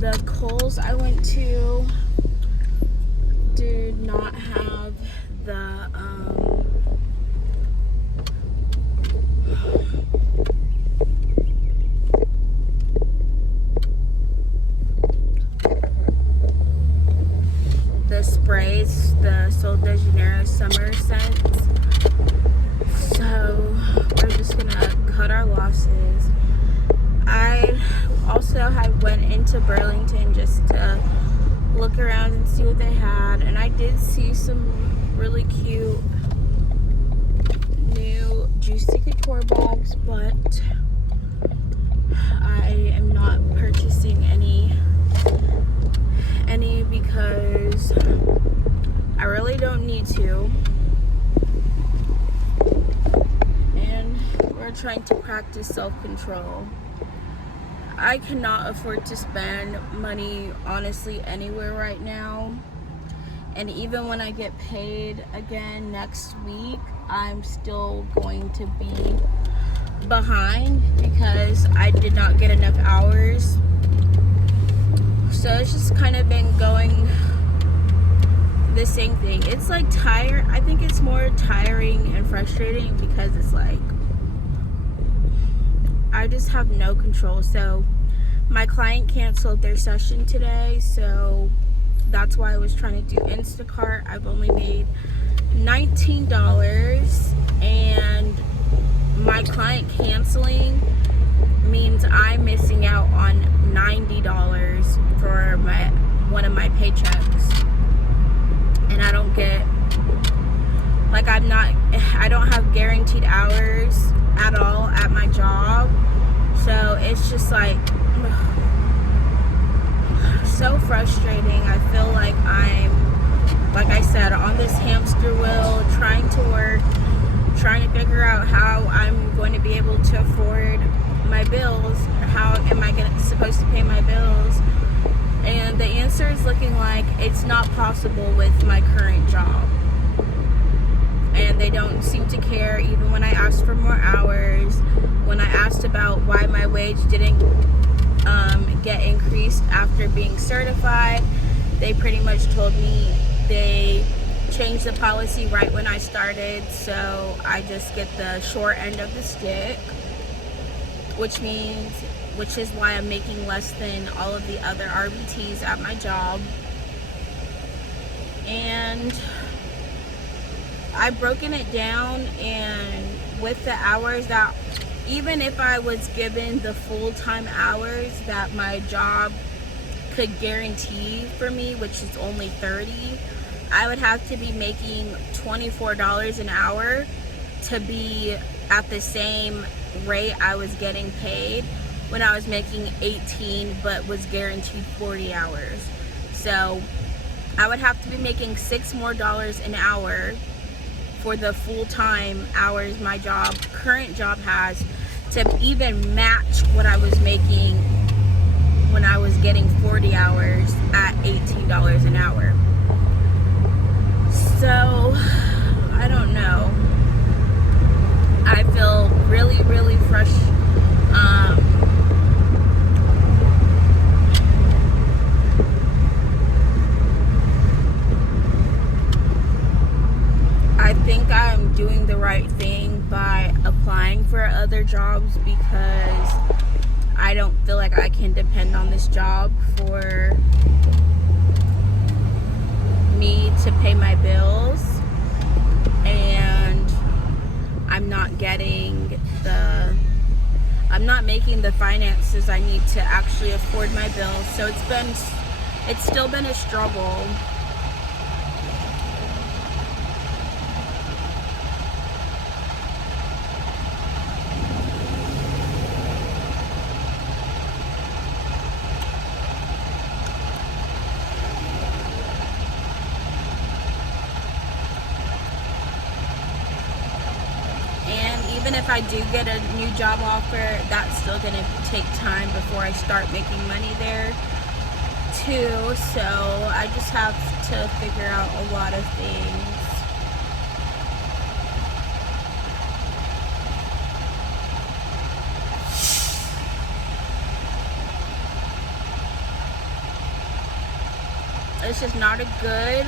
the Kohl's I went to did not have the sprays, the Sol de Janeiro summer scents. So we're just gonna cut our losses. I also went into Burlington just to look around and see what they had, and I did see some really cute new Juicy Couture bags, but I am not purchasing any because I really don't need to, and we're trying to practice self-control. I cannot afford to spend money honestly anywhere right now, and even when I get paid again next week, I'm still going to be behind because I did not get enough hours. So it's just kind of been going the same thing. It's like I think it's more tiring and frustrating because it's like I just have no control. So my client canceled their session today, so that's why I was trying to do Instacart. I've only made $19, and my client canceling means I'm missing out on $90 for one of my paychecks, and I don't get, like, I don't have guaranteed hours at all at my job. So it's just like so frustrating. I feel like I'm, like I said, on this hamster wheel, trying to work, trying to figure out how I'm going to be able to afford my bills. How am I supposed to pay my bills? And the answer is looking like it's not possible with my current job. And they don't seem to care, even when I asked for more hours. When I asked about why my wage didn't get increased after being certified, they pretty much told me they changed the policy right when I started, so I just get the short end of the stick, which is why I'm making less than all of the other RBTs at my job. And I've broken it down, and with the hours that, even if I was given the full-time hours that my job could guarantee for me, which is only 30, I would have to be making $24 an hour to be at the same rate I was getting paid when I was making 18 but was guaranteed 40 hours. So I would have to be making $6 more an hour for the full-time hours my current job has to even match what I was making when I was getting 40 hours at $18 an hour. So I don't know. I feel really, really frustrated. I think I'm doing the right thing by applying for other jobs because I don't feel like I can depend on this job for me to pay my bills, and I'm not making the finances I need to actually afford my bills. So it's still been a struggle. Even if I do get a new job offer, that's still going to take time before I start making money there too. So I just have to figure out a lot of things. it's just not a good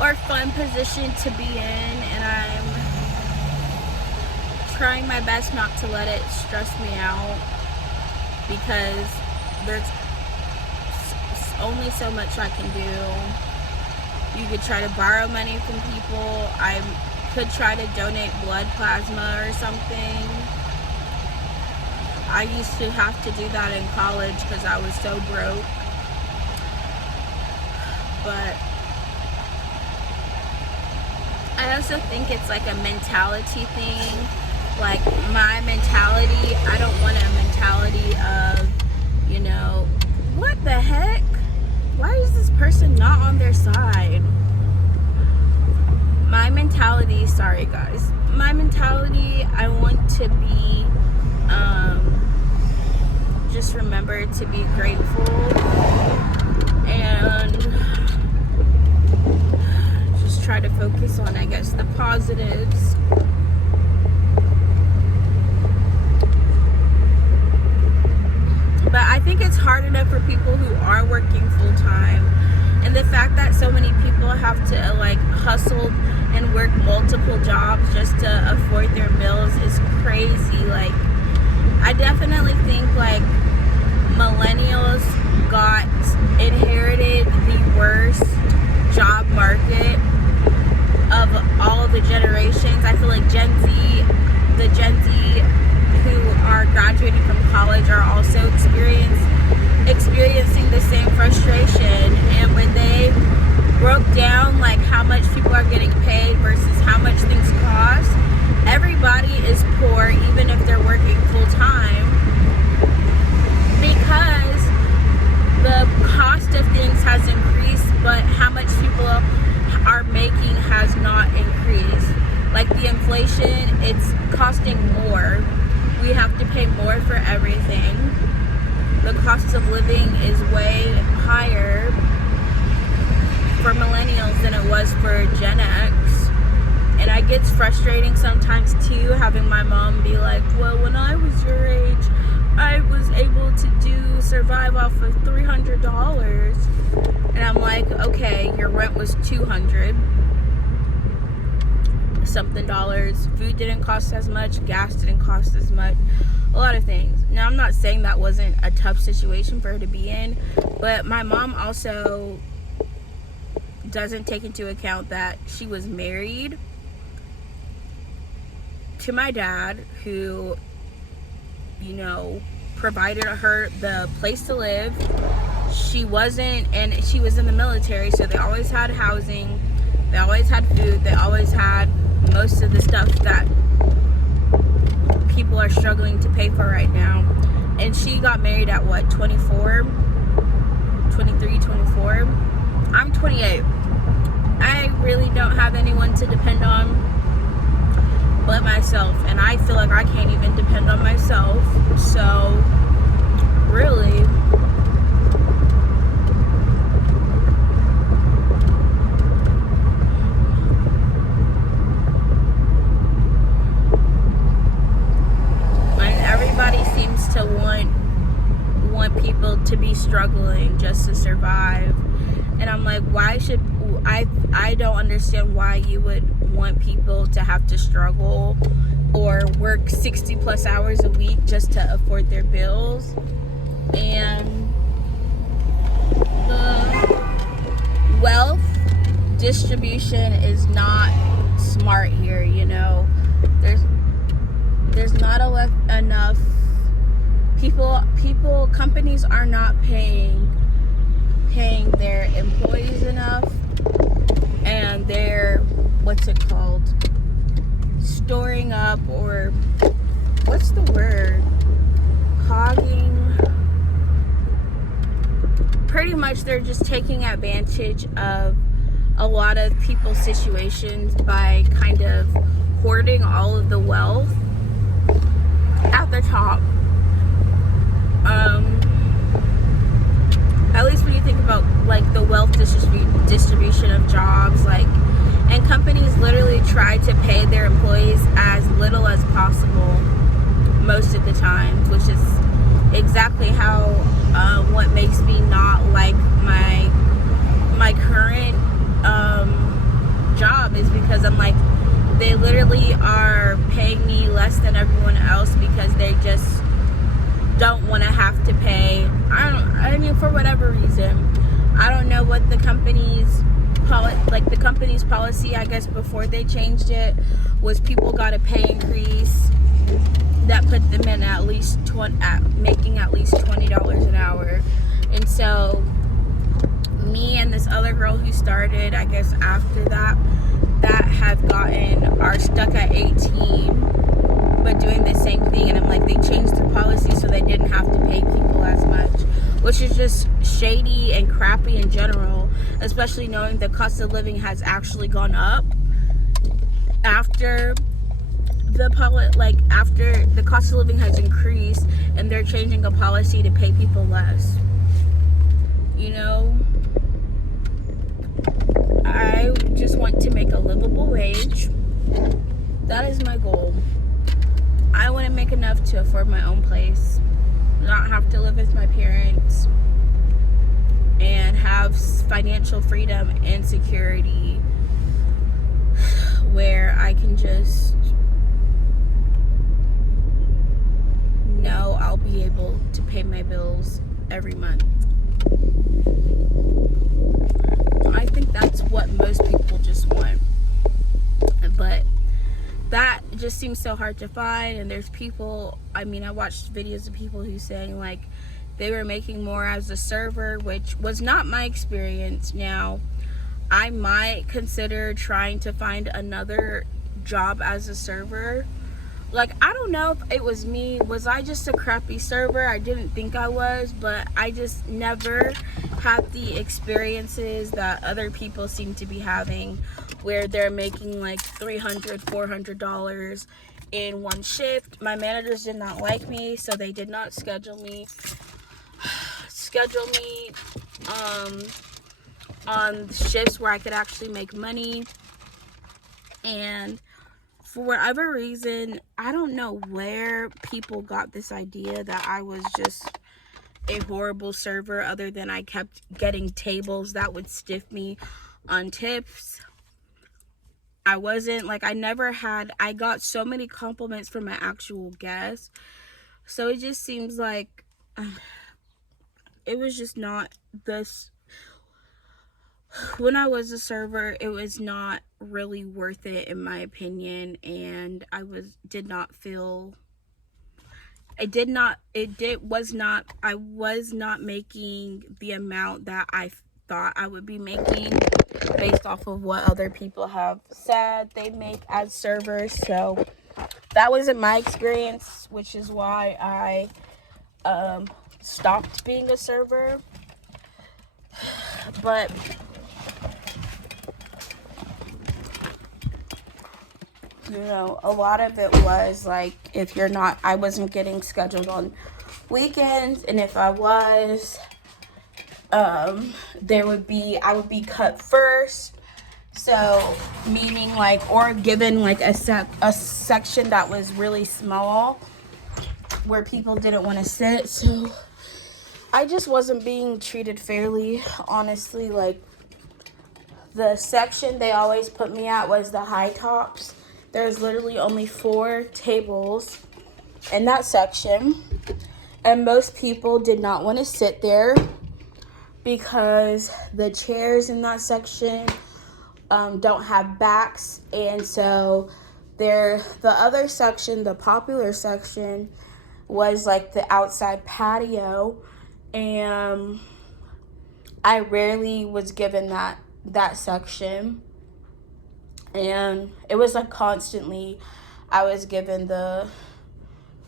or fun position to be in, and I'm trying my best not to let it stress me out, because there's only so much I can do. You could try to borrow money from people. I could try to donate blood plasma or something. I used to have to do that in college because I was so broke. But I also think it's like a mentality thing. Like my mentality, I don't want a mentality of, you know, what the heck? Why is this person not on their side? My mentality, sorry guys, my mentality, I want to be, just remember to be grateful and just try to focus on, I guess, the positives. But I think it's hard enough for people who are working full time, and the fact that so many people have to like hustle and work multiple jobs just to afford their bills is crazy. Like, I definitely think like millennials inherited the worst job market of all of the generations. I feel like the Gen Z who are graduating from college are also experiencing the same frustration. And when they broke down like how much people are getting paid versus how much things cost, everybody is poor even if they're working full time, because the cost of things has increased, but how much people are making has not increased. Like the inflation, it's costing more. We have to pay more for everything. The cost of living is way higher for millennials than it was for Gen X. And it gets frustrating sometimes too, having my mom be like, well, when I was your age, I was able to survive off of $300. And I'm like, okay, your rent was $200 something dollars. Food didn't cost as much. Gas didn't cost as much. A lot of things. Now, I'm not saying that wasn't a tough situation for her to be in, but my mom also doesn't take into account that she was married to my dad, who, you know, provided her the place to live. She wasn't, and she was in the military, so they always had housing, they always had food, they always had most of the stuff that people are struggling to pay for right now. And she got married at what, 24, 23, 24? I'm 28. I really don't have anyone to depend on but myself, and I feel like I can't even depend on myself. So really, everybody seems to want people to be struggling just to survive. And I'm like, why should I don't understand why you would want people to have to struggle or work 60 plus hours a week just to afford their bills. And the wealth distribution is not smart here, you know. There's not enough people, companies are not paying their employees enough, and they're, what's it called, storing up, or what's the word, hogging. Pretty much they're just taking advantage of a lot of people's situations by kind of hoarding all of the wealth at the top. At least when you think about like the wealth distribution of jobs, like, and companies literally try to pay their employees as little as possible most of the time, which is exactly how what makes me not like my my current job is because I'm like, they literally are paying me less than everyone else because they just don't want to have to pay. I mean, for whatever reason, I don't know what the company's policy, I guess, before they changed it, was people got a pay increase that put them in at least making at least $20 an hour. And so me and this other girl who started, I guess, after that have are stuck at 18, but doing the same thing. And I'm like, they changed the policy so they didn't have to pay people as much, which is just shady and crappy in general, especially knowing the cost of living has actually gone up after after the cost of living has increased, and they're changing a policy to pay people less. You know, I just want to make a livable wage. That is my goal. I want to make enough to afford my own place, not have to live with my parents, and have financial freedom and security where I can just know I'll be able to pay my bills every month. I think that's what most people just want. But that just seems so hard to find. And there's people, I mean, I watched videos of people who saying like they were making more as a server, which was not my experience. Now, I might consider trying to find another job as a server. Like, I don't know if it was me. Was I just a crappy server? I didn't think I was, but I just never had the experiences that other people seem to be having, where they're making like $300, $400 in one shift. My managers did not like me, so they did not schedule me on shifts where I could actually make money. And for whatever reason, I don't know where people got this idea that I was just a horrible server, other than I kept getting tables that would stiff me on tips. I wasn't like, I got so many compliments from my actual guests. So it just seems like it was just not this. When I was a server, it was not really worth it, in my opinion, and I was not making the amount that I thought I would be making based off of what other people have said they make as servers. So that wasn't my experience, which is why I stopped being a server. But you know, a lot of it was like, I wasn't getting scheduled on weekends, and if I was, I would be cut first. So meaning like, or given like a section that was really small where people didn't want to sit. So I just wasn't being treated fairly, honestly. Like, the section they always put me at was the high tops. There's literally only 4 tables in that section, and most people did not want to sit there because the chairs in that section don't have backs. And so the other section, the popular section, was like the outside patio, and I rarely was given that section. And it was like constantly I was given the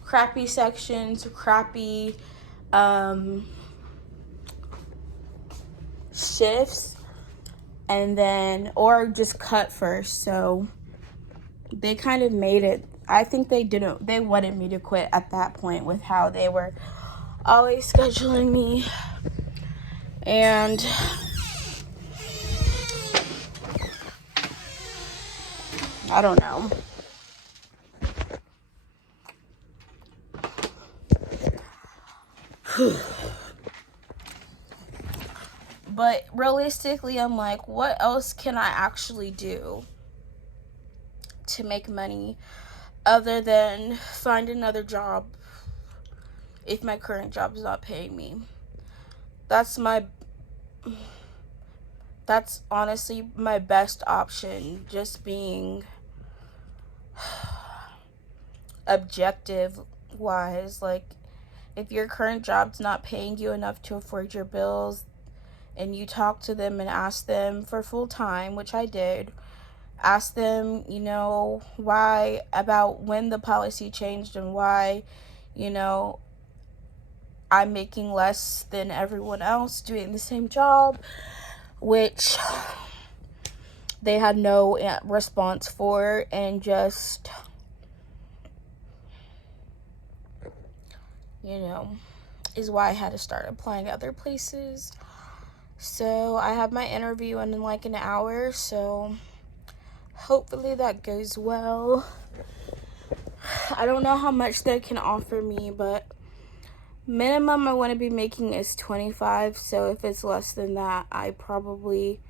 crappy sections, crappy shifts, and then, or just cut first. So they kind of made it, I think they wanted me to quit at that point with how they were always scheduling me. And I don't know. But realistically, I'm like, what else can I actually do to make money other than find another job if my current job is not paying me? That's honestly my best option, just being objective wise. Like, if your current job's not paying you enough to afford your bills, and you talk to them and ask them for full time, which I did, ask them, why, about when the policy changed and why, I'm making less than everyone else doing the same job, which they had no response for, and just, is why I had to start applying other places. So I have my interview in like an hour, so hopefully that goes well. I don't know how much they can offer me, but minimum I want to be making is 25. So if it's less than that, I probably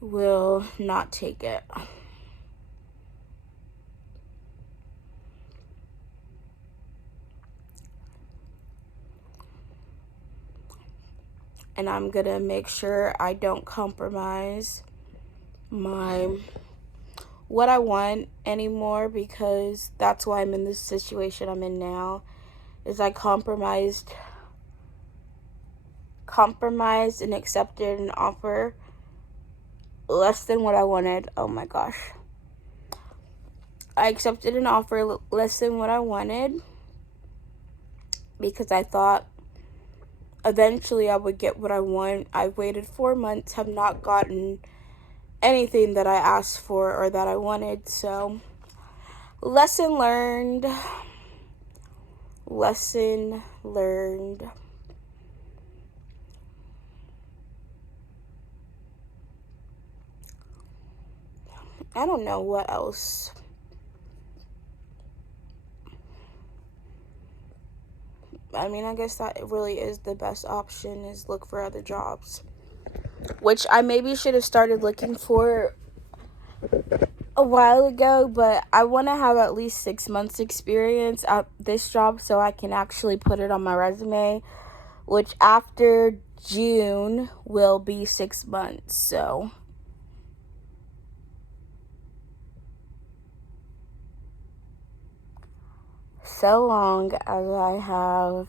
will not take it. And I'm gonna make sure I don't compromise what I want anymore, because that's why I'm in this situation I'm in now, is I compromised and accepted an offer less than what I wanted. Oh my gosh. I accepted an offer less than what I wanted because I thought eventually I would get what I want. I waited 4 months, have not gotten anything that I asked for or that I wanted. So, lesson learned. I don't know what else. I mean, I guess that really is the best option, is look for other jobs, which I maybe should have started looking for a while ago, but I want to have at least 6 months experience at this job so I can actually put it on my resume, which after June will be 6 months. So long as I have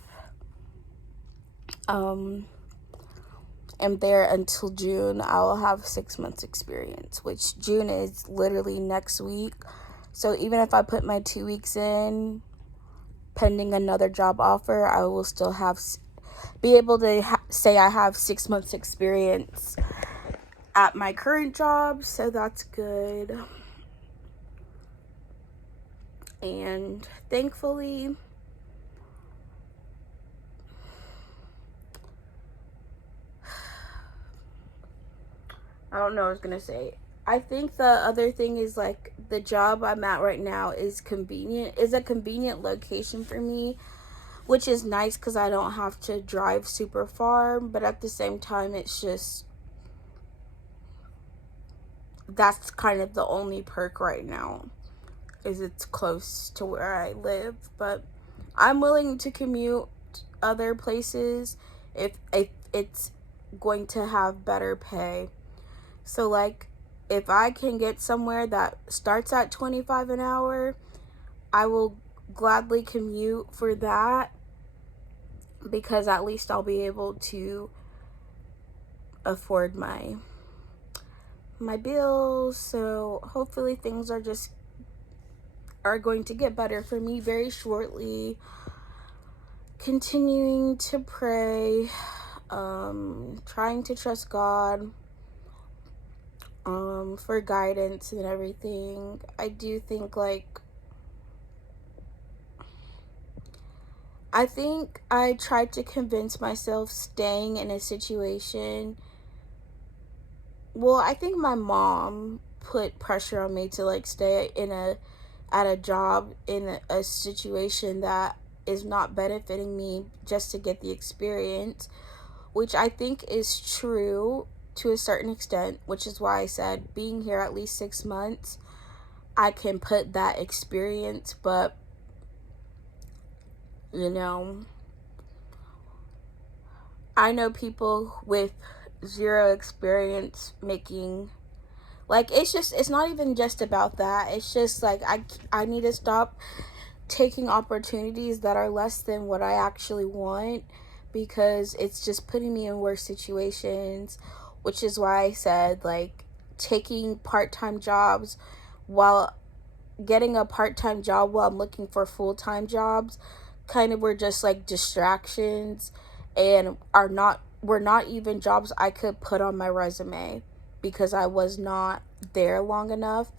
am there until June, I will have 6 months experience, which June is literally next week. So even if I put my 2 weeks in pending another job offer, I will still be able to say I have 6 months experience at my current job. So that's good. And thankfully, I don't know what I was gonna say. I think the other thing is, like, the job I'm at right now is a convenient location for me, which is nice because I don't have to drive super far, but at the same time, it's just, that's kind of the only perk right now, is it's close to where I live. But I'm willing to commute other places if it's going to have better pay. So, like, if I can get somewhere that starts at 25 an hour, I will gladly commute for that, because at least I'll be able to afford my bills. So hopefully things are going to get better for me very shortly. Continuing to pray, trying to trust God for guidance and everything. I do think, I think I tried to convince myself staying in a situation. Well, I think my mom put pressure on me to stay at a job in a situation that is not benefiting me just to get the experience, which I think is true to a certain extent, which is why I said being here at least 6 months, I can put that experience, but you know, I know people with zero experience making, like, it's not even just about that. It's just like I need to stop taking opportunities that are less than what I actually want, because it's just putting me in worse situations, which is why I said, like, taking part-time jobs while getting a part-time job while I'm looking for full-time jobs kind of were just like distractions, and were not even jobs I could put on my resume because I was not there long enough.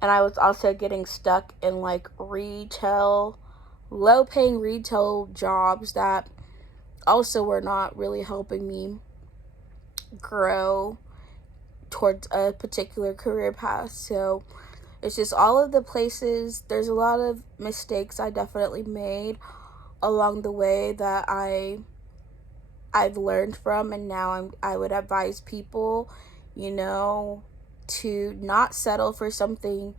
And I was also getting stuck in like retail, low paying retail jobs that also were not really helping me grow towards a particular career path. So it's just all of the places, there's a lot of mistakes I definitely made along the way that I've learned from, and now I would advise people, you know, to not settle for something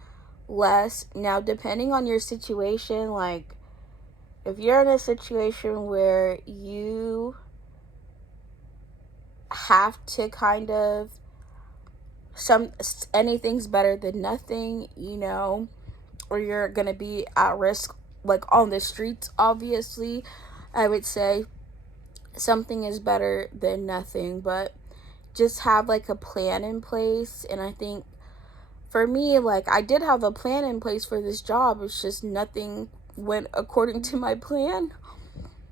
less. Now, depending on your situation, like if you're in a situation where you have to kind of anything's better than nothing, you know, or you're going to be at risk like on the streets, obviously, I would say something is better than nothing, but just have like a plan in place. And I think for me, like, I did have a plan in place for this job. It's just nothing went according to my plan.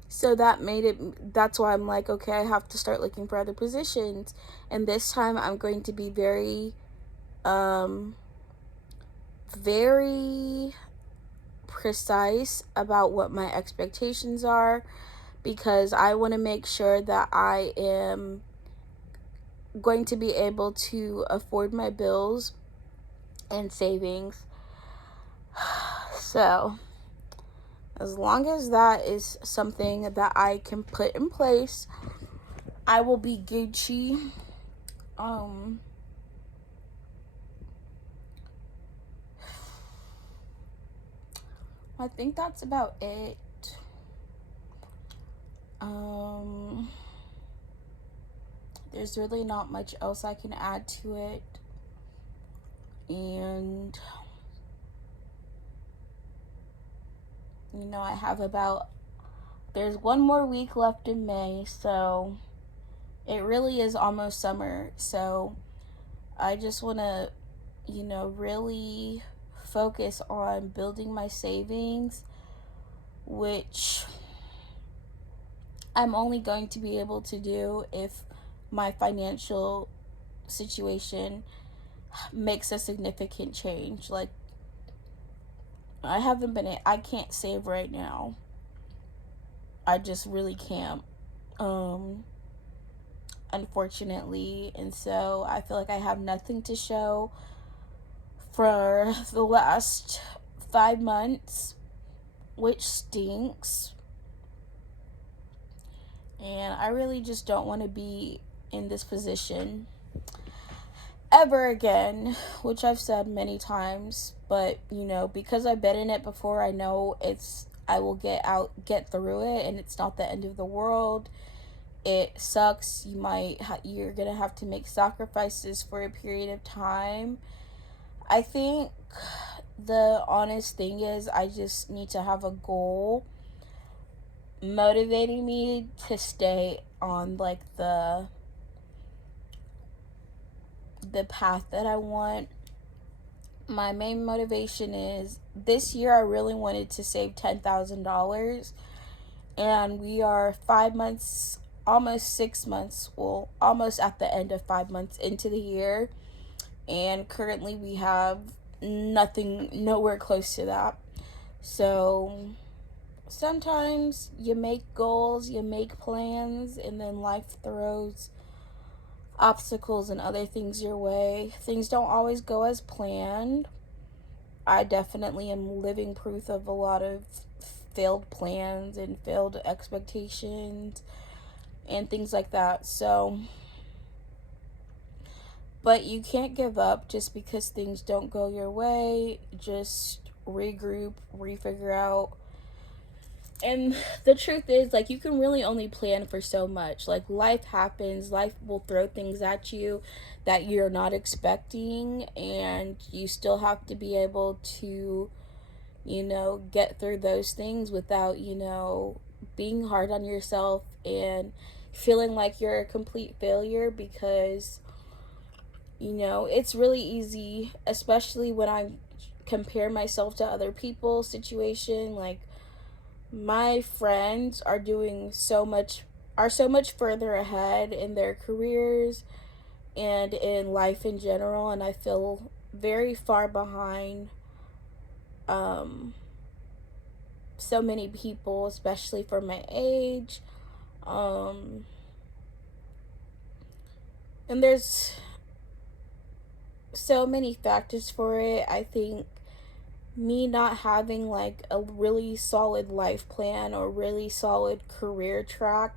So that's why I'm like, okay, I have to start looking for other positions. And this time I'm going to be very, very precise about what my expectations are, because I want to make sure that I am going to be able to afford my bills and savings. So as long as that is something that I can put in place, I will be Gucci. I think that's about it. There's really not much else I can add to it. And you know, there's one more week left in May, so it really is almost summer. So I just want to, you know, really focus on building my savings, which I'm only going to be able to do if my financial situation makes a significant change. Like, I can't save right now. I just really can't, unfortunately. And so I feel like I have nothing to show for the last 5 months, which stinks. And I really just don't want to be in this position ever again, which I've said many times. But, you know, because I've been in it before, I know I will get through it, and it's not the end of the world. It sucks. You're gonna have to make sacrifices for a period of time. I think the honest thing is, I just need to have a goal motivating me to stay on like the path that I want. My main motivation is, this year I really wanted to save $10,000, and we are 5 months, almost 6 months, well, almost at the end of 5 months into the year, and currently we have nothing, nowhere close to that. So sometimes you make goals, you make plans, and then life throws obstacles and other things your way. Things don't always go as planned. I definitely am living proof of a lot of failed plans and failed expectations. and things like that. So, but you can't give up just because things don't go your way. Just regroup, refigure out. And the truth is, like, you can really only plan for so much. Like, life happens, life will throw things at you that you're not expecting, and you still have to be able to, get through those things without, being hard on yourself and feeling like you're a complete failure, because it's really easy, especially when I compare myself to other people's situation. Like, my friends are so much further ahead in their careers and in life in general, and I feel very far behind so many people, especially for my age. um and there's so many factors for it. I think me not having like a really solid life plan or really solid career track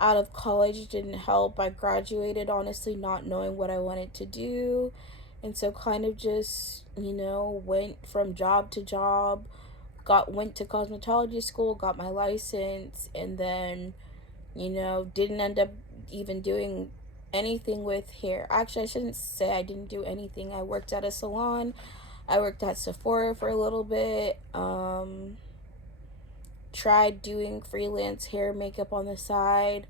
out of college didn't help. I graduated honestly not knowing what I wanted to do, and so kind of just, went from job to job, went to cosmetology school, got my license, and then, didn't end up even doing anything with hair. Actually, I shouldn't say I didn't do anything. I worked at a salon. I worked at Sephora for a little bit. Tried doing freelance hair makeup on the side.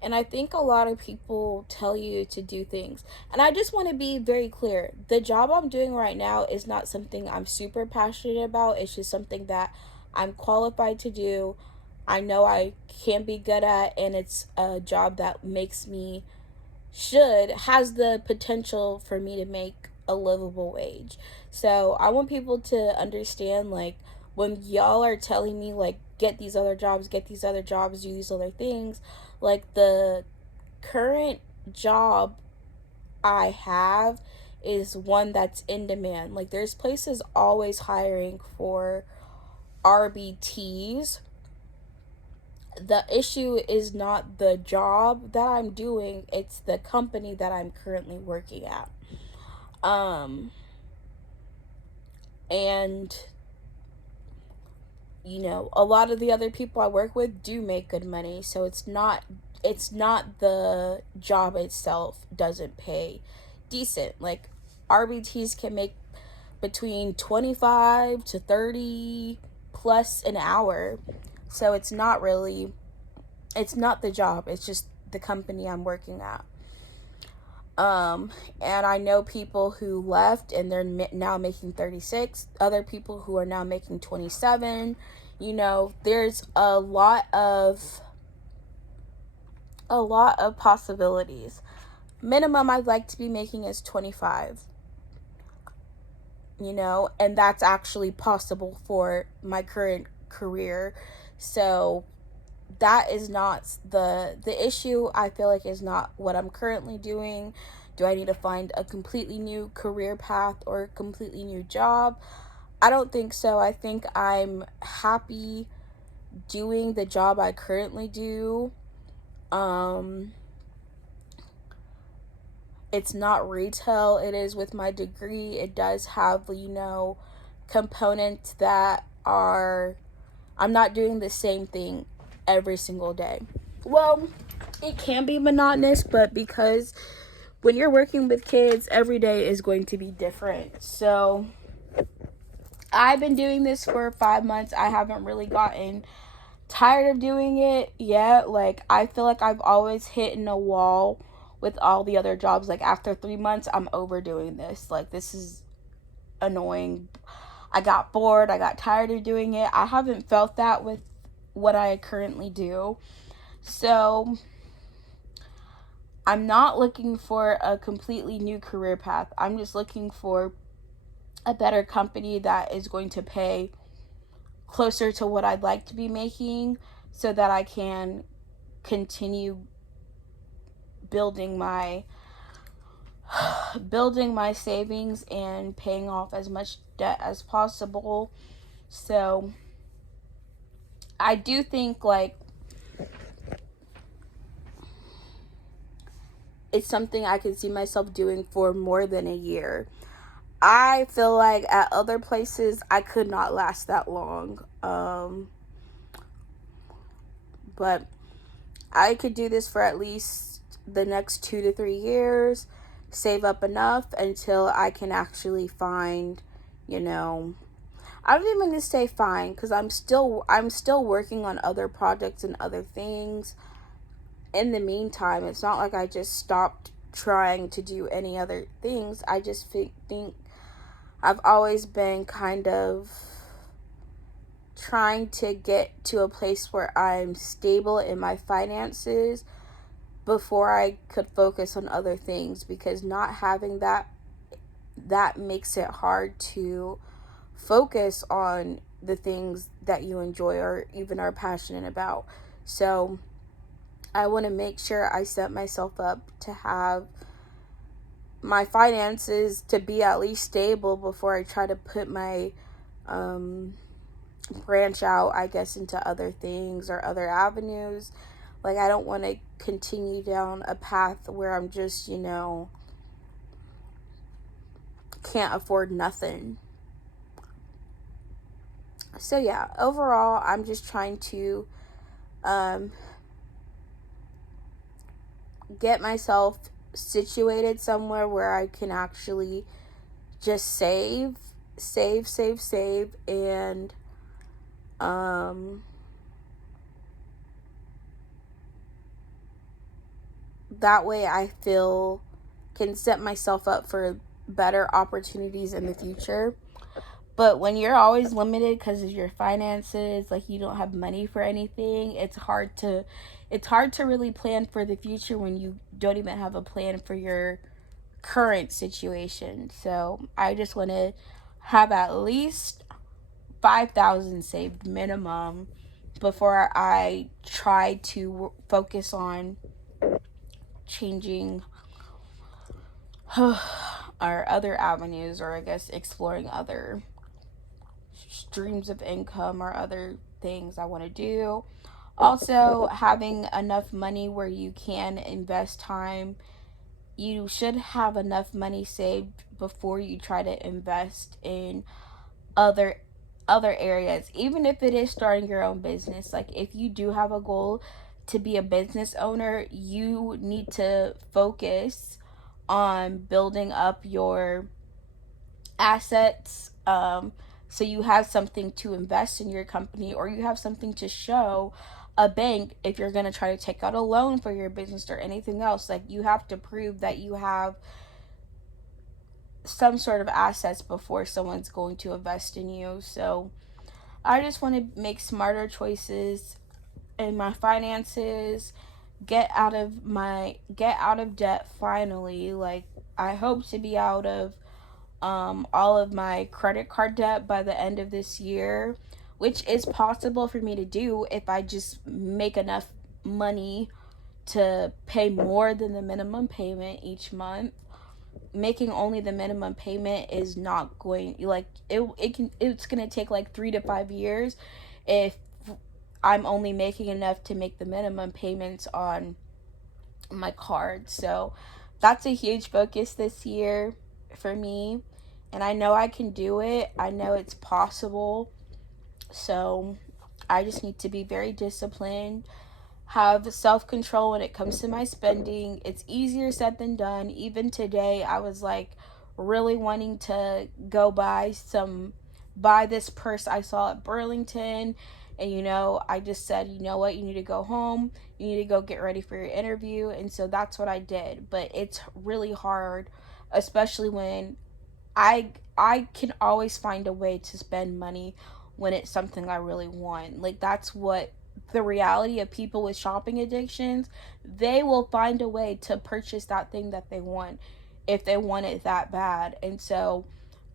And I think a lot of people tell you to do things. And I just want to be very clear. The job I'm doing right now is not something I'm super passionate about. It's just something that I'm qualified to do. I know I can be good at, and it's a job that has the potential for me to make a livable wage. So I want people to understand, like, when y'all are telling me, like, get these other jobs, do these other things, like, the current job I have is one that's in demand. Like, there's places always hiring for RBTs. The issue is not the job that I'm doing, it's the company that I'm currently working at. And a lot of the other people I work with do make good money, so it's not the job itself doesn't pay decent. Like, RBTs can make between 25 to 30 plus an hour. So it's not the job, it's just the company I'm working at. And I know people who left and they're now making 36, other people who are now making 27. There's a lot of possibilities. Minimum I'd like to be making is 25. And that's actually possible for my current career. So that is not the issue. I feel like is not what I'm currently doing. Do I need to find a completely new career path or a completely new job? I don't think so. I think I'm happy doing the job I currently do. It's not retail. It is with my degree. It does have, components that are, I'm not doing the same thing every single day. Well, it can be monotonous, but because when you're working with kids, every day is going to be different. So I've been doing this for 5 months. I haven't really gotten tired of doing it yet. Like, I feel like I've always hit a wall with all the other jobs. Like, after 3 months, I'm overdoing this. Like, this is annoying. I got bored. I got tired of doing it. I haven't felt that with what I currently do. So I'm not looking for a completely new career path. I'm just looking for a better company that is going to pay closer to what I'd like to be making, so that I can continue building my savings and paying off as much debt as possible. So I do think like it's something I can see myself doing for more than a year. I feel like at other places I could not last that long. But I could do this for at least the next 2 to 3 years, save up enough until I can actually find, you know, I don't even want to say fine because I'm still working on other projects and other things. In the meantime, it's not like I just stopped trying to do any other things. I just think I've always been kind of trying to get to a place where I'm stable in my finances before I could focus on other things, because not having that makes it hard to focus on the things that you enjoy or even are passionate about. So I want to make sure I set myself up to have my finances to be at least stable before I try to put my branch out, I guess, into other things or other avenues. Like, I don't want to continue down a path where I'm just, can't afford nothing. So, yeah, overall, I'm just trying to get myself situated somewhere where I can actually just save, and that way I feel can set myself up for better opportunities in the future. But when you're always limited because of your finances, like you don't have money for anything, it's hard to really plan for the future when you don't even have a plan for your current situation. So I just want to have at least 5,000 saved minimum before I try to focus on changing our other avenues, or I guess exploring other streams of income or other things I want to do. Also, having enough money where you can invest time. You should have enough money saved before you try to invest in other areas, even if it is starting your own business. Like, if you do have a goal to be a business owner, you need to focus on building up your assets, so you have something to invest in your company, or you have something to show a bank if you're going to try to take out a loan for your business or anything else. Like, you have to prove that you have some sort of assets before someone's going to invest in you. So I just want to make smarter choices in my finances, get out of debt finally. Like, I hope to be out of all of my credit card debt by the end of this year, which is possible for me to do if I just make enough money to pay more than the minimum payment each month. Making only the minimum payment is not going, like, it's going to take like 3 to 5 years if I'm only making enough to make the minimum payments on my card. So that's a huge focus this year for me, and I know I can do it. I know it's possible. So I just need to be very disciplined, have self-control when it comes to my spending. It's easier said than done. Even today I was like really wanting to go buy this purse I saw at Burlington, and I just said, you know what, you need to go home, you need to go get ready for your interview. And so that's what I did. But it's really hard, especially when I can always find a way to spend money when it's something I really want. Like, that's what the reality of people with shopping addictions, they will find a way to purchase that thing that they want if they want it that bad. And so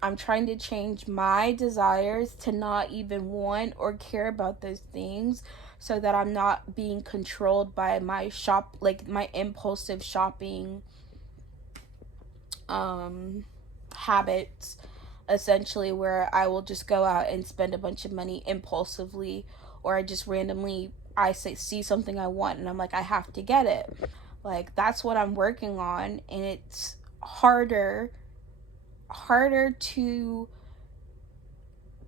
I'm trying to change my desires to not even want or care about those things, so that I'm not being controlled by my impulsive shopping habits, essentially, where I will just go out and spend a bunch of money impulsively or I just randomly see something I want and I'm like, I have to get it. Like, that's what I'm working on, and it's harder to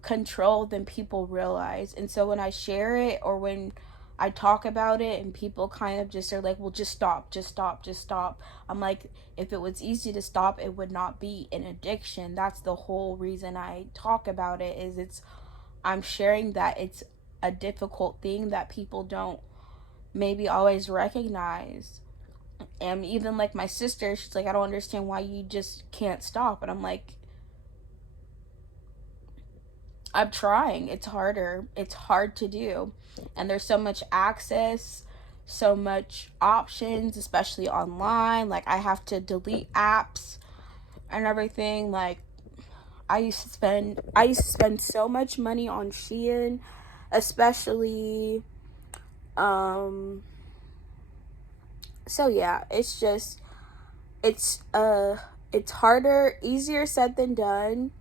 control than people realize. And so when I share it, or when I talk about it and people kind of just are like, well, just stop, just stop, just stop. I'm like, if it was easy to stop, it would not be an addiction. That's the whole reason I talk about it, is I'm sharing that it's a difficult thing that people don't maybe always recognize. And even like my sister, she's like, I don't understand why you just can't stop. And I'm like, I'm trying. It's harder. It's hard to do. And there's so much access, so much options, especially online. Like, I have to delete apps and everything. Like, I used to spend so much money on Shein, especially so yeah, it's harder, easier said than done.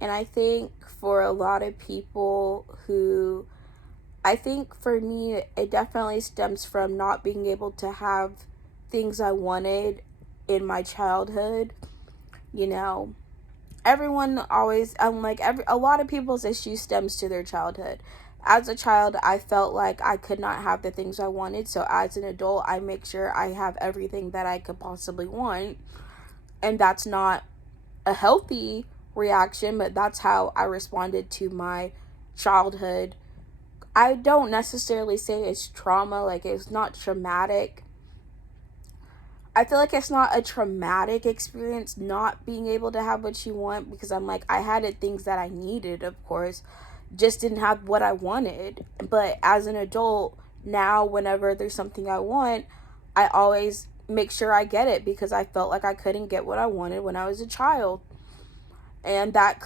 And I think for a lot of people who, I think for me, it definitely stems from not being able to have things I wanted in my childhood. You know, everyone always, I'm like, a lot of people's issue stems to their childhood. As a child, I felt like I could not have the things I wanted. So as an adult, I make sure I have everything that I could possibly want. And that's not a healthy reaction, but that's how I responded to my childhood. I don't necessarily say it's trauma, like it's not traumatic. I feel like it's not a traumatic experience not being able to have what you want, because I'm like, I had things that I needed, of course, just didn't have what I wanted. But as an adult, now whenever there's something I want, I always make sure I get it, because I felt like I couldn't get what I wanted when I was a child. And that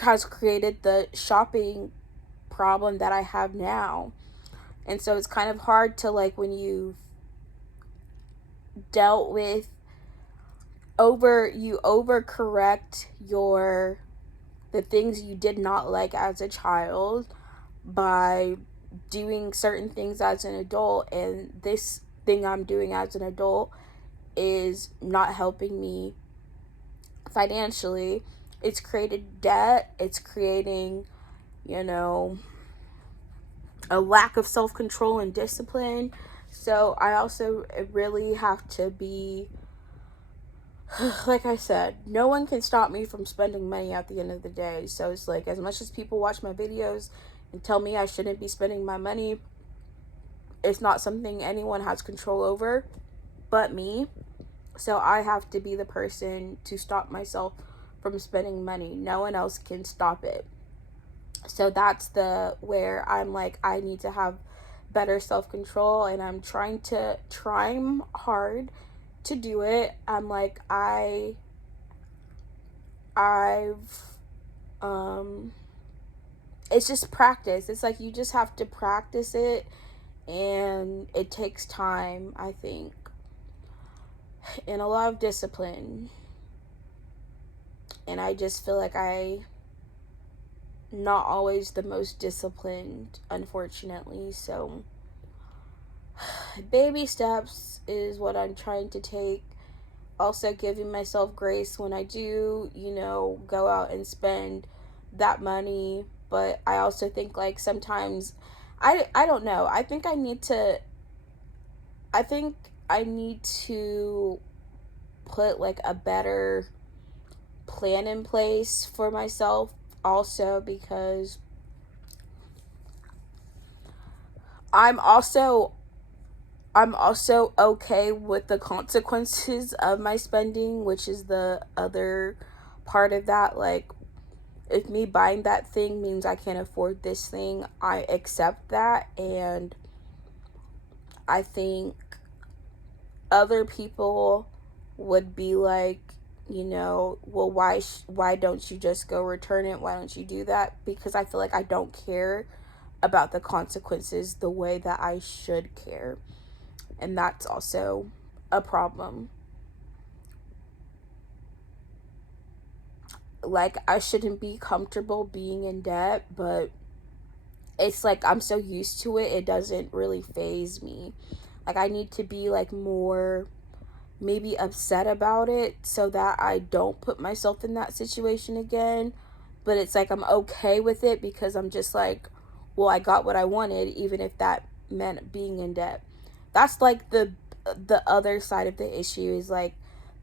has created the shopping problem that I have now. And so it's kind of hard to, like, when you've dealt with you overcorrect the things you did not like as a child by doing certain things as an adult, and this thing I'm doing as an adult is not helping me financially. It's created debt, it's creating, you know, a lack of self-control and discipline. So I also really have to be, like I said, no one can stop me from spending money at the end of the day. So it's like, as much as people watch my videos and tell me I shouldn't be spending my money, it's not something anyone has control over but me. So I have to be the person to stop myself from spending money. No one else can stop it. So that's where I'm like, I need to have better self-control, and I'm trying hard to do it. I'm like, I've it's just practice. It's like, you just have to practice it, and it takes time, I think, and a lot of discipline. And I just feel like not always the most disciplined, unfortunately. So baby steps is what I'm trying to take. Also giving myself grace when I do, go out and spend that money. But I also think, like, sometimes I don't know. I think I need to put, like, a better plan in place for myself, also, because I'm also okay with the consequences of my spending, which is the other part of that. Like, if me buying that thing means I can't afford this thing, I accept that. And I think other people would be like, well, why don't you just go return it? Why don't you do that? Because I feel like I don't care about the consequences the way that I should care. And that's also a problem. Like, I shouldn't be comfortable being in debt, but it's like I'm so used to it, it doesn't really faze me. Like, I need to be like more maybe upset about it so that I don't put myself in that situation again. But it's like I'm okay with it because I'm just like, well, I got what I wanted, even if that meant being in debt. That's like the other side of the issue, is like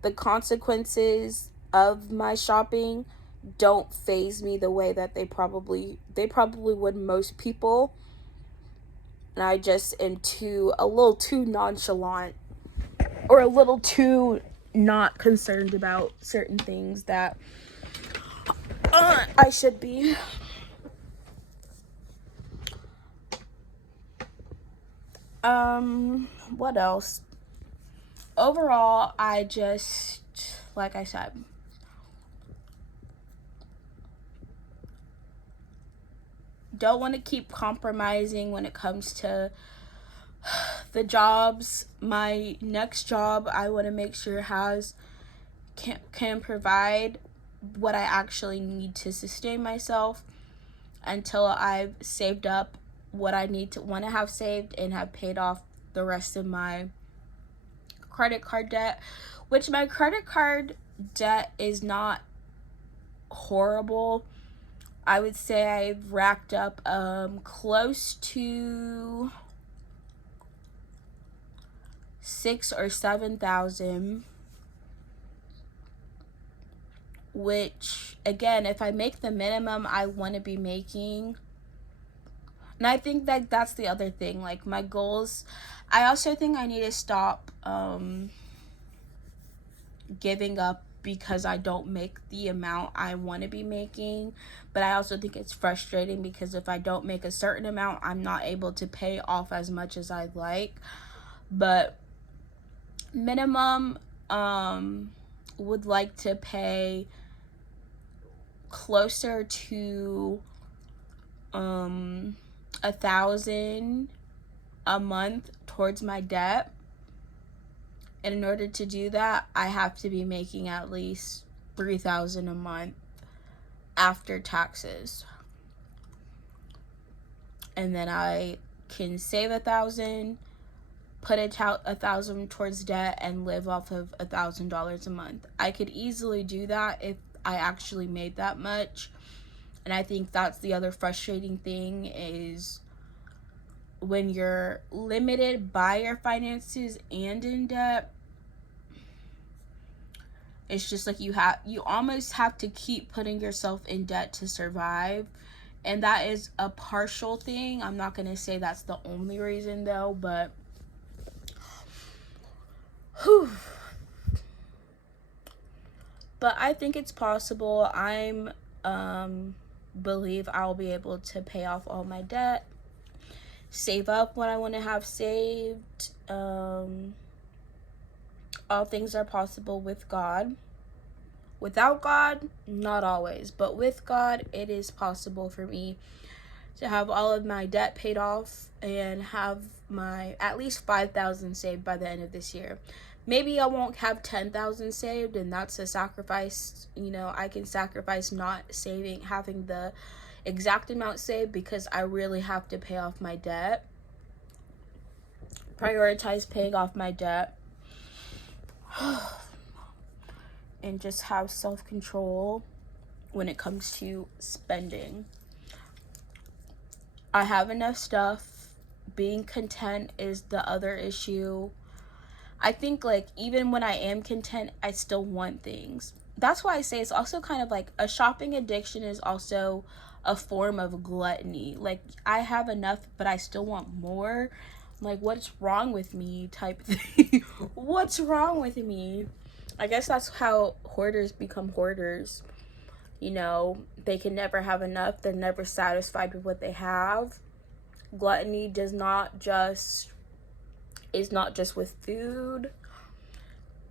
the consequences of my shopping don't faze me the way that they probably would most people. And I just am a little too nonchalant, or a little too not concerned about certain things that I should be. What else? Overall, I just, like I said, don't want to keep compromising when it comes to the jobs. My next job, I want to make sure can provide what I actually need to sustain myself until I've saved up what I want to have saved and have paid off the rest of my credit card debt, which my credit card debt is not horrible. I would say I've racked up close to 6 or 7,000, which again, if I make the minimum I want to be making. And I think that that's the other thing, like my goals, I also think I need to stop giving up because I don't make the amount I want to be making. But I also think it's frustrating because if I don't make a certain amount, I'm not able to pay off as much as I'd like. But minimum, would like to pay closer to 1,000 a month towards my debt. And in order to do that, I have to be making at least 3,000 a month after taxes. And then I can save 1,000, put 1,000 towards debt, and live off of $1,000 a month. I could easily do that if I actually made that much. And I think that's the other frustrating thing, is when you're limited by your finances and in debt, it's just like you almost have to keep putting yourself in debt to survive. And that is a partial thing. I'm not going to say that's the only reason though, but but I think it's possible. I'm believe I'll be able to pay off all my debt, save up what I want to have saved. All things are possible with God. Without God, not always, but with God, it is possible for me to have all of my debt paid off and have my at least 5,000 saved by the end of this year. Maybe I won't have 10,000 saved, and that's a sacrifice. I can sacrifice not having the exact amount saved, because I really have to pay off my debt. Prioritize paying off my debt. And just have self-control when it comes to spending. I have enough stuff. Being content is the other issue. I think, like, even when I am content, I still want things. That's why I say it's also kind of like a shopping addiction is also a form of gluttony. Like, I have enough, but I still want more. Like, what's wrong with me type thing. What's wrong with me? I guess that's how hoarders become hoarders. They can never have enough. They're never satisfied with what they have. Gluttony is not just with food. It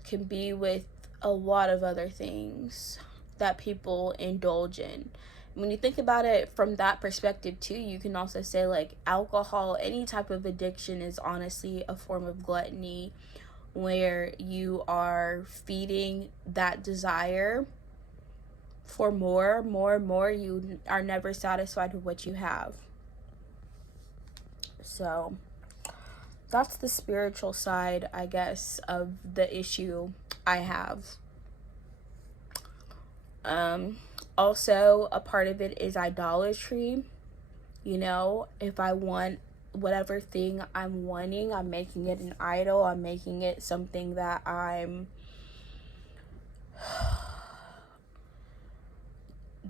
can be with a lot of other things that people indulge in. When you think about it from that perspective too, you can also say like alcohol, any type of addiction is honestly a form of gluttony, where you are feeding that desire for more. You are never satisfied with what you have. So that's the spiritual side, I guess, of the issue I have. Also, a part of it is idolatry. You know, if I want whatever thing I'm wanting, I'm making it an idol. I'm making it something that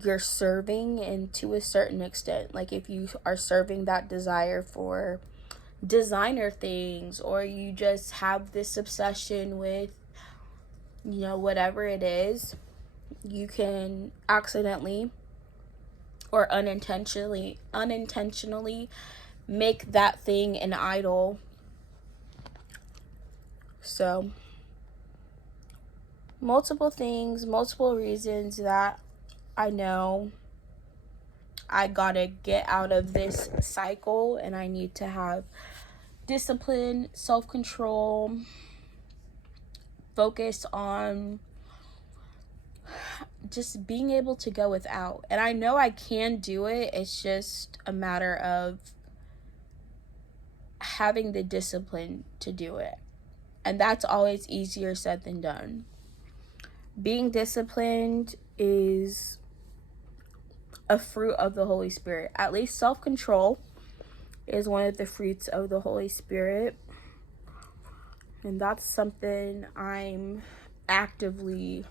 you're serving, and to a certain extent, like if you are serving that desire for designer things, or you just have this obsession with, you know, whatever it is, you can accidentally or unintentionally make that thing an idol. So multiple things, multiple reasons that I know I gotta get out of this cycle, and I need to have discipline, self-control, focus on just being able to go without. And I know I can do it. It's just a matter of having the discipline to do it. And that's always easier said than done. Being disciplined is a fruit of the Holy Spirit. At least self-control is one of the fruits of the Holy Spirit. And that's something I'm actively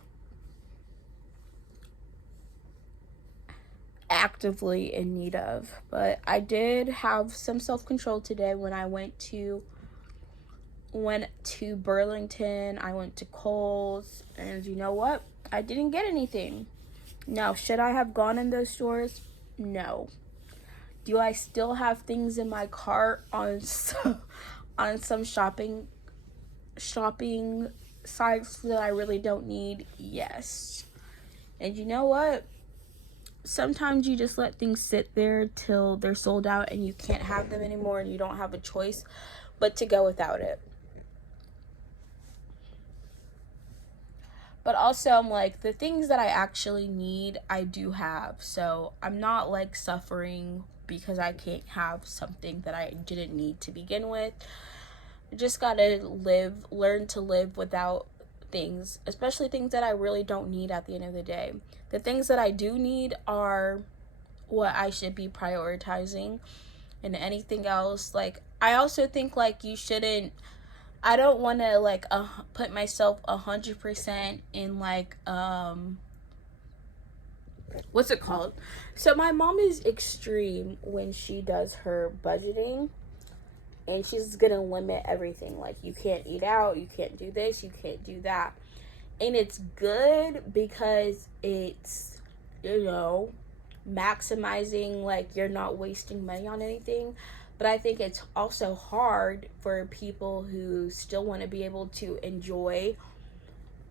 in need of. But I did have some self-control today when I went to Burlington. I went to Kohl's, and you know what? I didn't get anything. Now, should I have gone in those stores? No. Do I still have things in my cart on some shopping sites that I really don't need? Yes. And you know what? Sometimes you just let things sit there till they're sold out and you can't have them anymore, and you don't have a choice but to go without it. But also, I'm like, the things that I actually need, I do have. So I'm not like suffering because I can't have something that I didn't need to begin with. I just gotta learn to live without things, especially things that I really don't need at the end of the day. The things that I do need are what I should be prioritizing, and anything else, like, I also think like I don't want to like put myself 100% in like what's it called? So my mom is extreme when she does her budgeting, and she's gonna limit everything. Like, you can't eat out, you can't do this, you can't do that. And it's good because it's, you know, maximizing, like, you're not wasting money on anything. But I think it's also hard for people who still want to be able to enjoy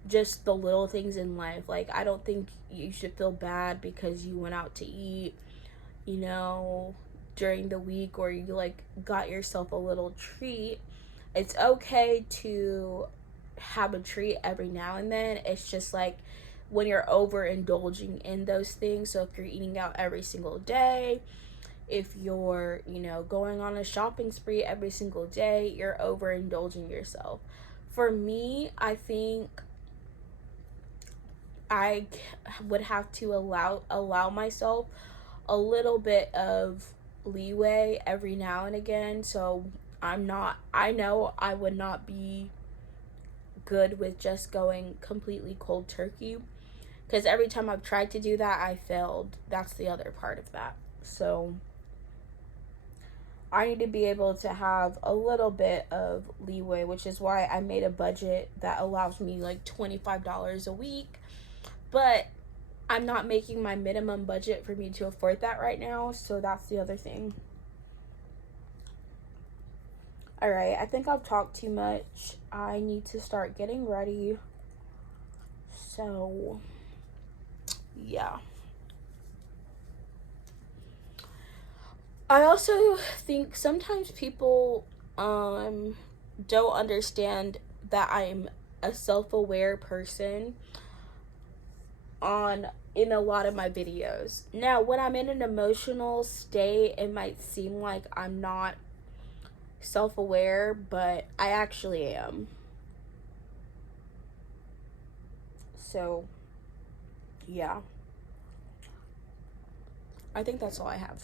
just the little things in life. Like, I don't think you should feel bad because you went out to eat, you know, during the week, or you like got yourself a little treat. It's okay to have a treat every now and then. It's just like when you're overindulging in those things. So if you're eating out every single day, if you're, you know, going on a shopping spree every single day, you're overindulging yourself. For me, I think I would have to allow myself a little bit of leeway every now and again. So I know I would not be good with just going completely cold turkey, because every time I've tried to do that, I failed. That's the other part of that. So I need to be able to have a little bit of leeway, which is why I made a budget that allows me like $25 a week. But I'm not making my minimum budget for me to afford that right now, so that's the other thing. Alright, I think I've talked too much. I need to start getting ready. So, yeah. I also think sometimes people don't understand that I'm a self-aware person in a lot of my videos. Now, when I'm in an emotional state, it might seem like I'm not self-aware, but I actually am. So, yeah. I think that's all I have.